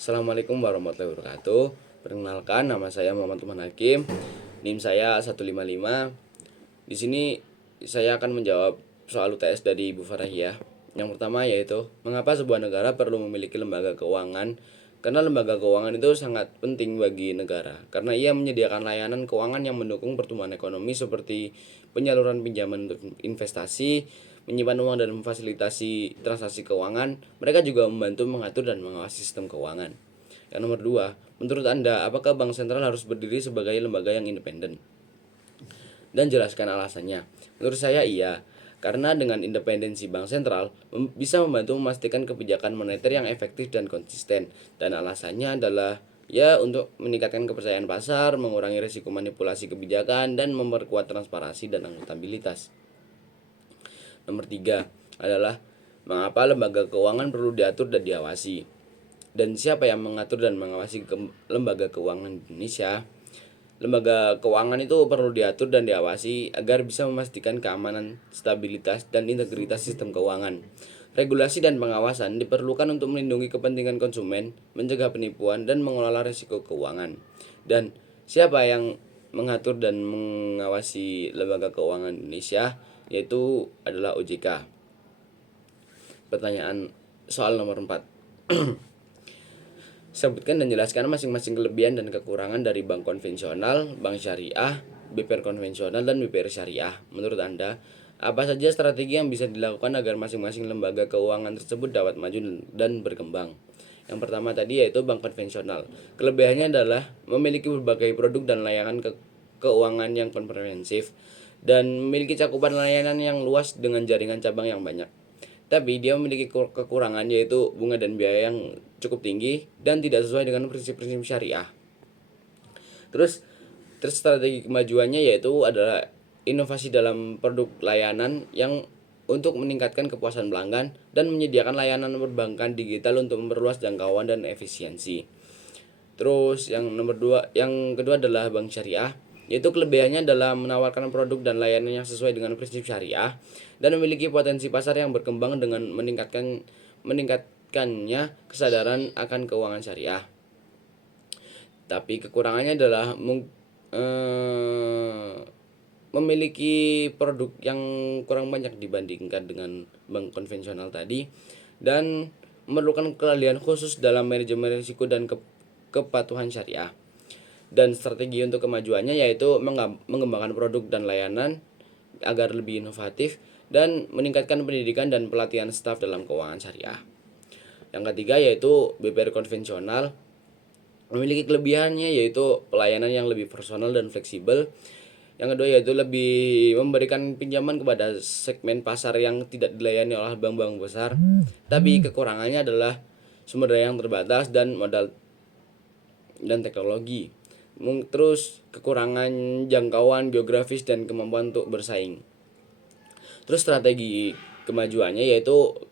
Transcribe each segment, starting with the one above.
Assalamualaikum warahmatullahi wabarakatuh. Perkenalkan, nama saya Muhammad Tuman Hakim. NIM saya 155. Di sini saya akan menjawab soal UTS dari Ibu Farahiyah. Yang pertama yaitu, mengapa sebuah negara perlu memiliki lembaga keuangan? Karena lembaga keuangan itu sangat penting bagi negara, karena ia menyediakan layanan keuangan yang mendukung pertumbuhan ekonomi seperti penyaluran pinjaman untuk investasi, menyimpan uang dan memfasilitasi transaksi keuangan. Mereka juga membantu mengatur dan mengawasi sistem keuangan. Yang nomor dua, menurut Anda, apakah bank sentral harus berdiri sebagai lembaga yang independen? Dan jelaskan alasannya. Menurut saya iya, karena dengan independensi bank sentral bisa membantu memastikan kebijakan moneter yang efektif dan konsisten. Dan alasannya adalah ya untuk meningkatkan kepercayaan pasar, mengurangi risiko manipulasi kebijakan, dan memperkuat transparansi dan akuntabilitas. Nomor 3 adalah mengapa lembaga keuangan perlu diatur dan diawasi. Dan siapa yang mengatur dan mengawasi lembaga keuangan Indonesia? Lembaga keuangan itu perlu diatur dan diawasi agar bisa memastikan keamanan, stabilitas, dan integritas sistem keuangan. Regulasi dan pengawasan diperlukan untuk melindungi kepentingan konsumen, mencegah penipuan, dan mengelola risiko keuangan. Dan siapa yang mengatur dan mengawasi lembaga keuangan Indonesia? Yaitu adalah OJK. Pertanyaan soal nomor 4. Sebutkan dan jelaskan masing-masing kelebihan dan kekurangan dari bank konvensional, bank syariah, BPR konvensional, dan BPR syariah. Menurut Anda, apa saja strategi yang bisa dilakukan agar masing-masing lembaga keuangan tersebut dapat maju dan berkembang? Yang pertama tadi yaitu bank konvensional. Kelebihannya adalah memiliki berbagai produk dan layanan keuangan yang komprehensif dan memiliki cakupan layanan yang luas dengan jaringan cabang yang banyak. Tapi dia memiliki kekurangan yaitu bunga dan biaya yang cukup tinggi dan tidak sesuai dengan prinsip-prinsip syariah. Terus strategi kemajuannya yaitu adalah inovasi dalam produk layanan yang untuk meningkatkan kepuasan pelanggan dan menyediakan layanan perbankan digital untuk memperluas jangkauan dan efisiensi. Terus yang kedua adalah bank syariah, yaitu kelebihannya adalah menawarkan produk dan layanan yang sesuai dengan prinsip syariah dan memiliki potensi pasar yang berkembang dengan meningkatkannya kesadaran akan keuangan syariah. Tapi kekurangannya adalah memiliki produk yang kurang banyak dibandingkan dengan bank konvensional tadi dan memerlukan keahlian khusus dalam manajemen risiko dan kepatuhan syariah. Dan strategi untuk kemajuannya yaitu mengembangkan produk dan layanan agar lebih inovatif dan meningkatkan pendidikan dan pelatihan staf dalam keuangan syariah. Yang ketiga yaitu BPR konvensional memiliki kelebihannya yaitu pelayanan yang lebih personal dan fleksibel. Yang kedua yaitu lebih memberikan pinjaman kepada segmen pasar yang tidak dilayani oleh bank-bank besar. Tapi kekurangannya adalah sumber daya yang terbatas dan modal dan teknologi. Terus kekurangan jangkauan geografis dan kemampuan untuk bersaing. Terus strategi kemajuannya yaitu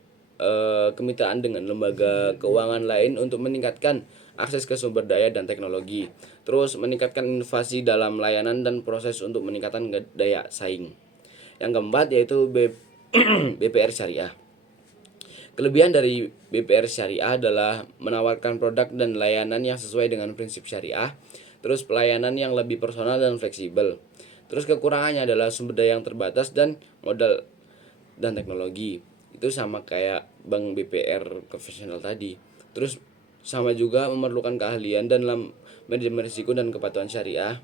kemitraan dengan lembaga keuangan lain untuk meningkatkan akses ke sumber daya dan teknologi. Terus meningkatkan inovasi dalam layanan dan proses untuk meningkatkan daya saing. Yang keempat yaitu BPR syariah. Kelebihan dari BPR syariah adalah menawarkan produk dan layanan yang sesuai dengan prinsip syariah, terus pelayanan yang lebih personal dan fleksibel. Terus kekurangannya adalah sumber daya yang terbatas dan modal dan teknologi. Itu sama kayak bank BPR konvensional tadi. Terus sama juga memerlukan keahlian dan dalam manajemen risiko dan kepatuhan syariah.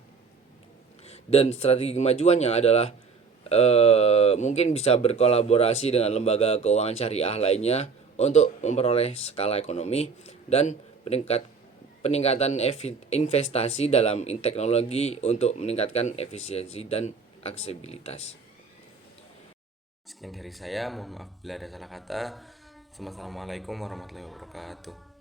Dan strategi kemajuannya adalah mungkin bisa berkolaborasi dengan lembaga keuangan syariah lainnya untuk memperoleh skala ekonomi dan peningkatan investasi dalam teknologi untuk meningkatkan efisiensi dan aksesibilitas. Sekian dari saya, mohon maaf bila ada salah kata. Assalamualaikum warahmatullahi wabarakatuh.